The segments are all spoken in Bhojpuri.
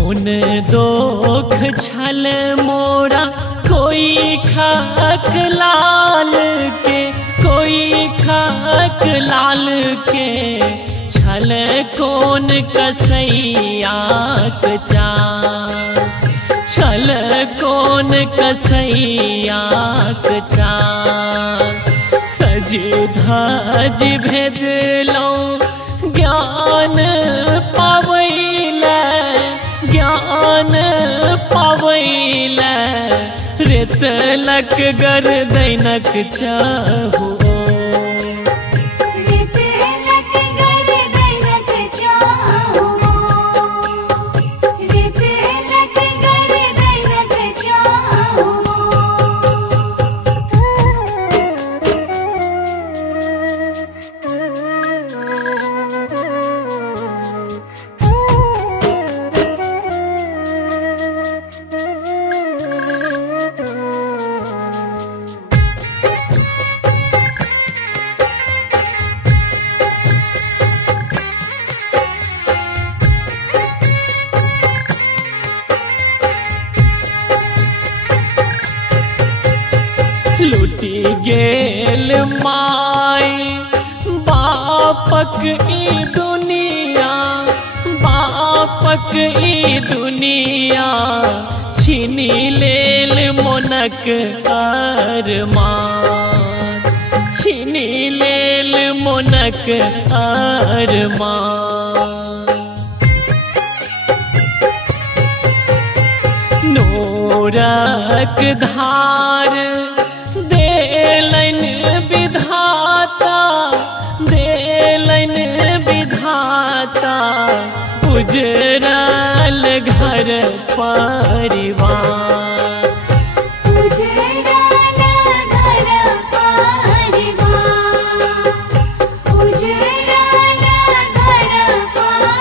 कौन दोख छल मोरा कोई खाक लाल के, कोई खाक लाल के छल कौन कसैया चाँद, छल कौन कसैया चाँद। सज धज भेजलौ ज्ञान पावैले, ज्ञान पावैले रेत लक गर्दैनक चाहू। लुटी गेल माई बापक ई दुनिया, बापक ई दुनिया छीनी लेल मोनक अरमान, छीनी लेल मोनक अरमान। नोरक धार देलन विधाता, देलन विधाता उजरल घर परिवार, उजरल घर परिवार, उजरल घर परिवार।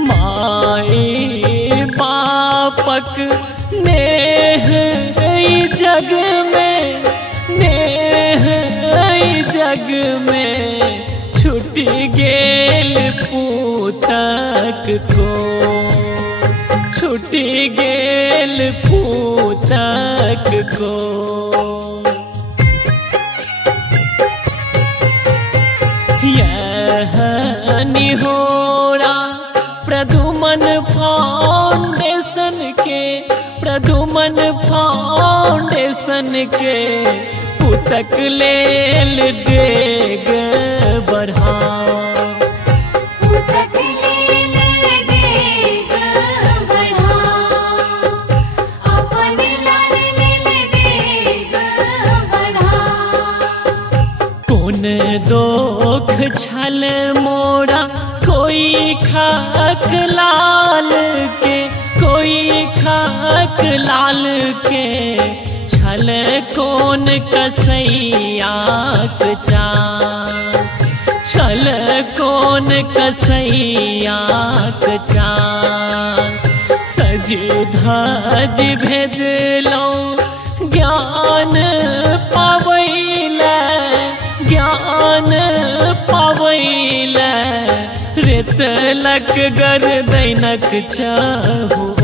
माई बापक नेह जग में, नेह जग में छूट गेल पूतक को, छूट गेल पूतक को। यह निहोरा प्रदुमन फाउंडेशन के, प्रदुमन फाउंडेशन के पुतक लेल डेग बढ़ा, पुतक लेल डेग बढ़ा, अपन लाल लेल डेग बढ़ा। कौन दोख छल मोरा कोई खाक लाल के, कोई खाक लाल के छल कौन कसैया चाँद, छल कौन कसैया चाँद। सज धज भेजलौ ज्ञान पावैले, ज्ञान पावैले रेत लक गर्दैनक चाहू।